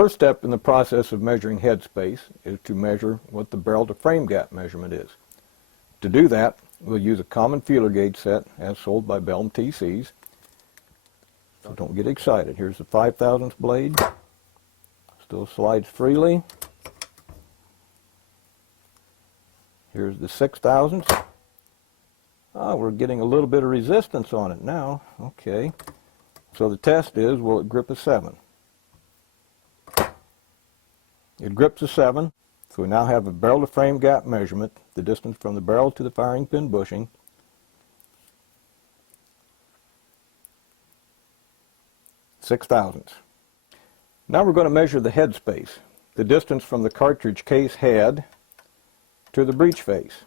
First step in the process of measuring headspace is to measure what the barrel to frame gap measurement is. To do that, we'll use a common feeler gauge set as sold by Bellm TCs. So don't get excited. Here's the 5/1000 blade. Still slides freely. Here's the 6/1000. We're getting a little bit of resistance on it now. Okay. So the test is, will it grip a 7? It grips a 7. So we now have a barrel to frame gap measurement, the distance from the barrel to the firing pin bushing. (6/1000). Now we're going to measure the headspace, the distance from the cartridge case head to the breech face.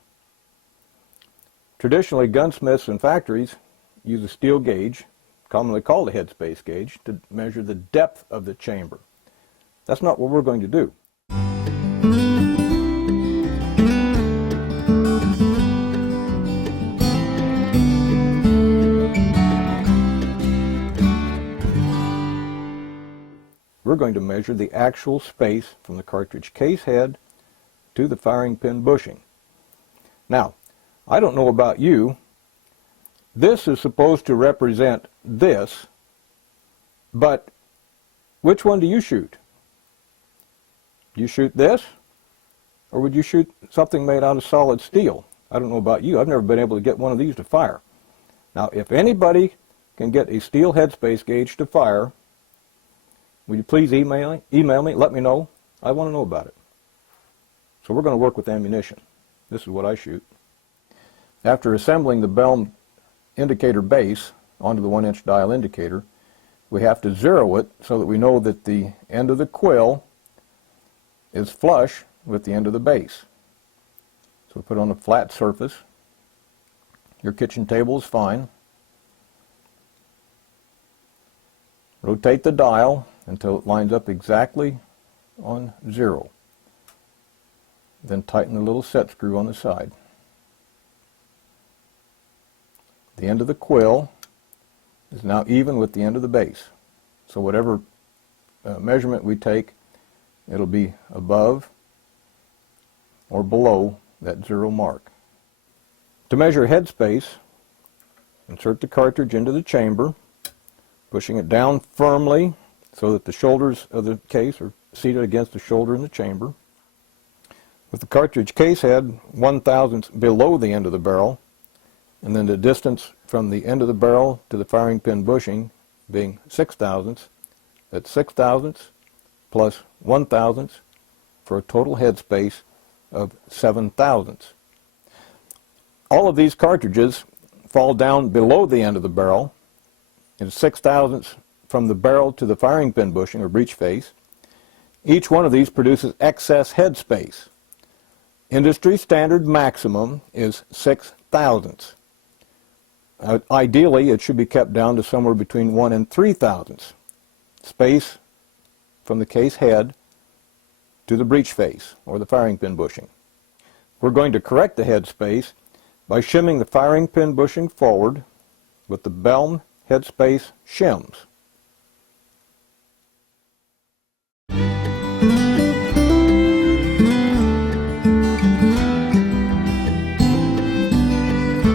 Traditionally, gunsmiths and factories use a steel gauge, commonly called a headspace gauge, to measure the depth of the chamber. That's not what we're going to do. We're going to measure the actual space from the cartridge case head to the firing pin bushing. Now, I don't know about you, this is supposed to represent this, but which one do you shoot? Do you shoot this, or would you shoot something made out of solid steel? I don't know about you, I've never been able to get one of these to fire. Now, if anybody can get a steel headspace gauge to fire, would you please email me, let me know. I want to know about it. So we're going to work with ammunition. This is what I shoot. After assembling the Bellm indicator base onto the 1-inch dial indicator, we have to zero it so that we know that the end of the quill is flush with the end of the base. So we put it on a flat surface. Your kitchen table is fine. Rotate the dial until it lines up exactly on 0. Then tighten the little set screw on the side. The end of the quill is now even with the end of the base. So whatever measurement we take, it'll be above or below that 0 mark. To measure headspace, insert the cartridge into the chamber, pushing it down firmly so that the shoulders of the case are seated against the shoulder in the chamber. With the cartridge case head 1/1000 below the end of the barrel, and then the distance from the end of the barrel to the firing pin bushing being 6/1000, that's 6/1000 plus 1/1000 for a total headspace of 7/1000. All of these cartridges fall down below the end of the barrel in 6/1000 from the barrel to the firing pin bushing or breech face. Each one of these produces excess headspace. Industry standard maximum is 6/1000. Ideally, it should be kept down to somewhere between 1 and 3/1000 space from the case head to the breech face or the firing pin bushing. We're going to correct the headspace by shimming the firing pin bushing forward with the Bellm headspace shims.